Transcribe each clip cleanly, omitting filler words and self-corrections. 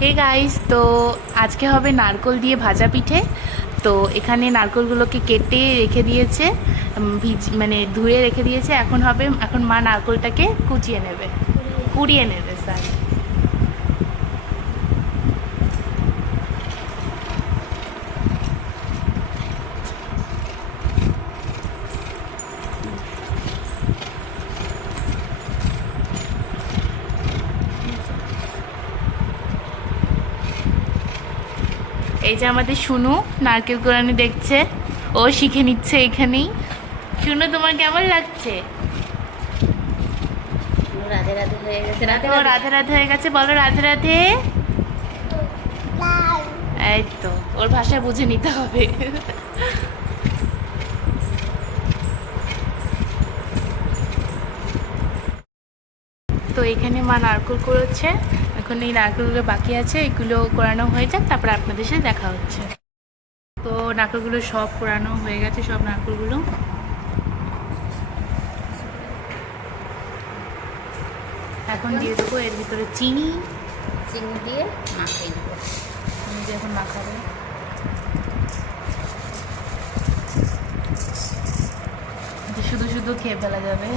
Hey guys, তো আজকে হবে নারকোল দিয়ে ভাজা পিঠে। তো এখানে নারকোলগুলোকে কেটে রেখে দিয়েছে, মানে ধুয়ে রেখে দিয়েছে। এখন মা নারকোলটাকে কুচিয়ে নেবে, কুড়িয়ে নেবে স্যার। এই যে আমাদের শুনু নারকেল কোরানি দেখছে, ও শিখে নিচ্ছে এখানেই। শুনু, তোমার কেমন লাগছে? রাধে রাধে হয়ে গেছে। ও রাধে রাধে হয়ে গেছে, বলো রাধে রাধে। এই তো, ওর ভাষায় বুঝে নিতে হবে। তো এখানে মা নারকেল কুড়োচ্ছে। এখন এই নারকেলগুলো বাকি আছে, এগুলো কোরানো হয়ে যাক, তারপর আপনাদের সাথে দেখা হচ্ছে। তো নারকেলগুলো সব কোরানো হয়ে গেছে, সব নারকেলগুলো। এখন দিয়ে দেবো এর ভিতরে চিনি। চিনি দিয়ে মাখিয়ে নেবো। চিনি দিয়ে এখন মাখাবো। শুধু শুধু খেয়ে ফেলা যাবে।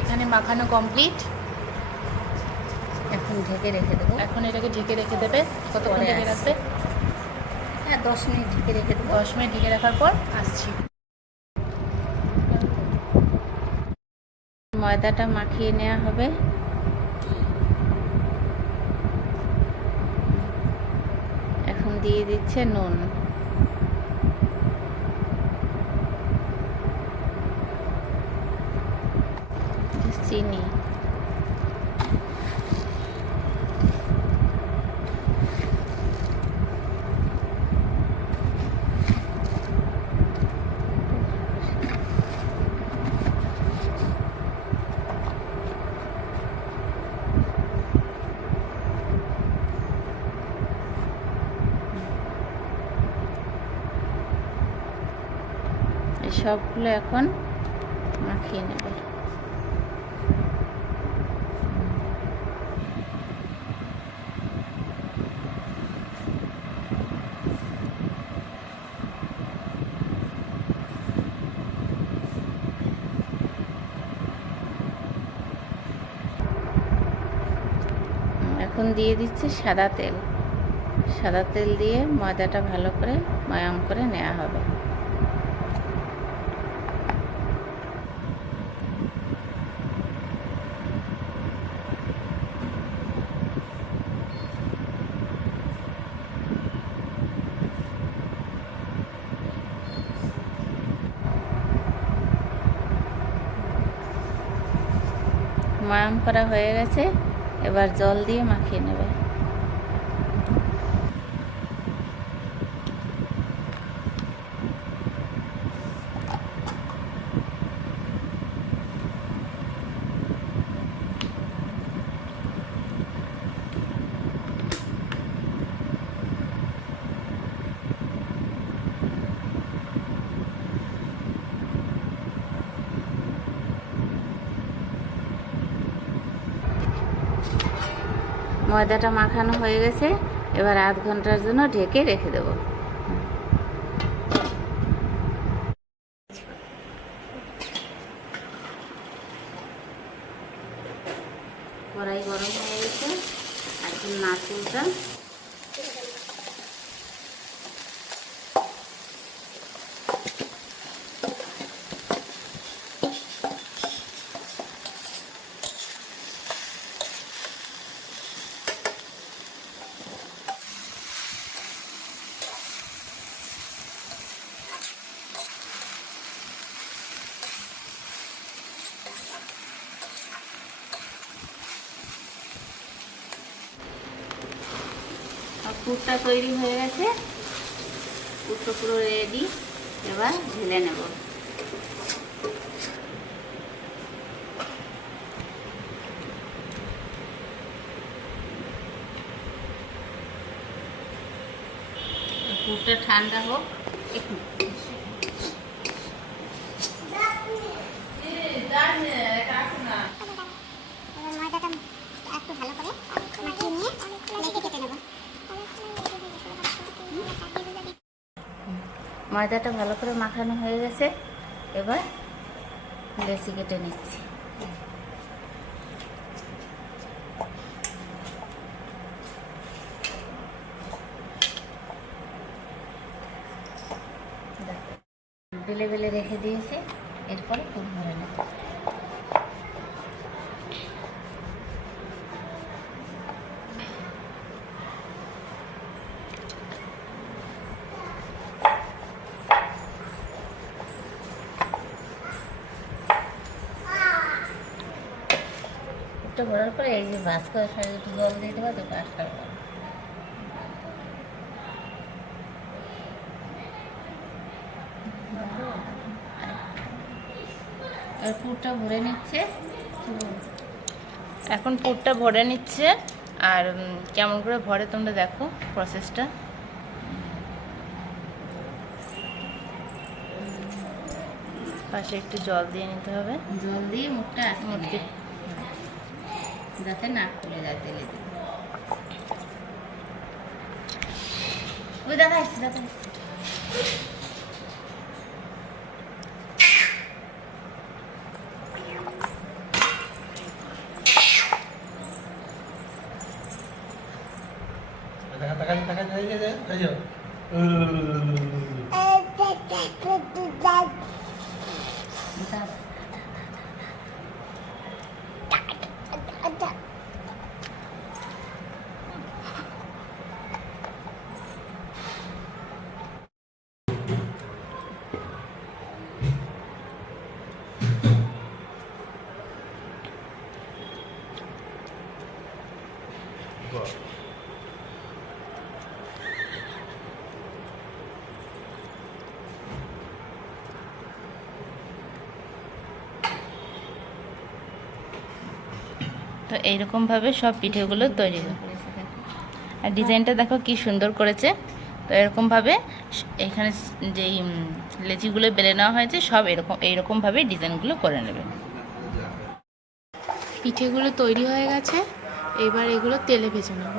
এখানে মাখানো কমপ্লিট। এখন ঢেকে রেখে দেবো। এখন এটাকে ঢেকে রেখে দেবে। কতক্ষণ ঢেকে রাখবে? হ্যাঁ, 10 মিনিট ঢেকে রেখে দেবো। 10 মিনিট ঢেকে রাখার পর আসছি। ময়দাটা মাখিয়ে নেওয়া হবে। এখন দিয়ে দিচ্ছে নুন। চিনি। এই সবগুলো এখন মাখিয়ে নেবে। এখন দিয়ে দিচ্ছে সাদা তেল। সাদা তেল দিয়ে ময়দাটা ভালো করে ময়াম করে নেওয়া হবে। ময়াম করা হয়ে গেছে, এবার জল দিয়ে মাখিয়ে নেবে। ময়দাটা মাখানো হয়ে গেছে, এবার আধ ঘন্টার জন্য ঢেকে রেখে দেবো। কড়াই গরম হয়ে গেছে, এখন নারকেলটা পুরটা তৈরি হয়ে গেছে। পুরটা পুরো রেডি, এবার ঢেলে নেব। পুরটা ঠান্ডা হোক একটু। একটু ভালো করে মাখিয়ে নিয়ে লেচি কেটে নেব। ময়দাটা ভালো করে মাখানো হয়ে গেছে, এবার লেচি কেটে নিচ্ছি। বেলে বেলে রেখে দিয়েছি, এরপরে পুর ভরে নেব। পুরটা ভরার পরে এই যে ভাজ করে সাইডে একটু জল দিয়ে দেবো, তো পাশ করবো। আর পুরটা ভরে নিচ্ছে। এখন পুরটা ভরে নিচ্ছে, আর কেমন করে ভরে তোমরা দেখো প্রসেসটা। পাশে একটু জল দিয়ে নিতে হবে, জল দিয়ে মুখটা মুখে যাতে নাক খুলে যায় তেলে দিয়ে। ওই দেখা আসছে, দেখা আসছে। তো এইরকমভাবে সব পিঠেগুলো তৈরি হবে। আর ডিজাইনটা দেখো কি সুন্দর করেছে। তো এরকমভাবে এখানে যেই লেচিগুলো বেলে নেওয়া হয়েছে সব এইরকমভাবে ডিজাইনগুলো করে নেবে। পিঠেগুলো তৈরি হয়ে গেছে, এবার এগুলো তেলে ভেজে নেব।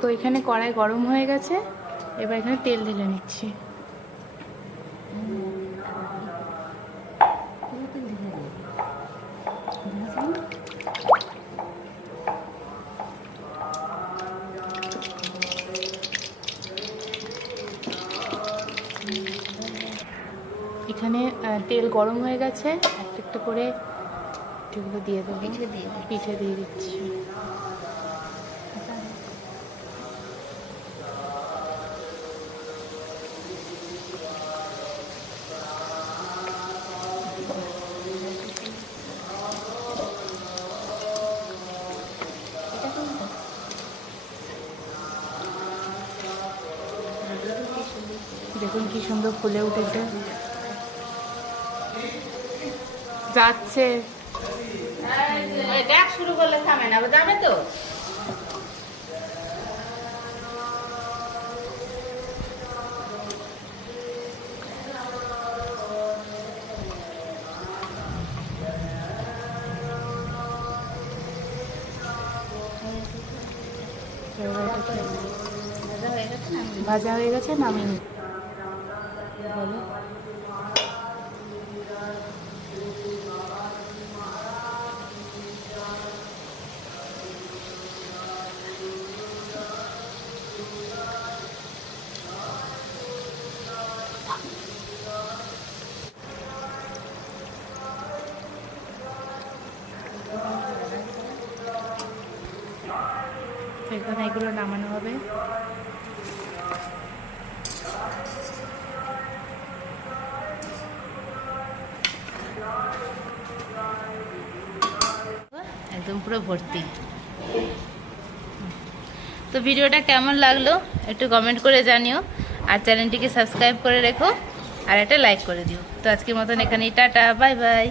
তো এখানে কড়াই গরম হয়ে গেছে, এবার এখানে তেল ঢেলে নিচ্ছি। এখানে তেল গরম হয়ে গেছে, একটা একটা করে পিঠেগুলো দিয়ে দেবো। পিঠে দিয়ে দিচ্ছি। দেখুন কি সুন্দর ফুলে উঠেছে, যাচ্ছে। দেখ শুরু করলে থামে না, যাবে তো। ভাজা হয়ে গেছে, নামিয়ে নিই। বলো এখন এগুলো নামানো হবে। একদম পুরো ভর্তি। তো ভিডিওটা কেমন লাগলো একটু কমেন্ট করে জানিও, আর চ্যানেলটিকে সাবস্ক্রাইব করে রেখো, আর একটা লাইক করে দিও। তো আজকের মতন এখানেই টাটা, বাই বাই।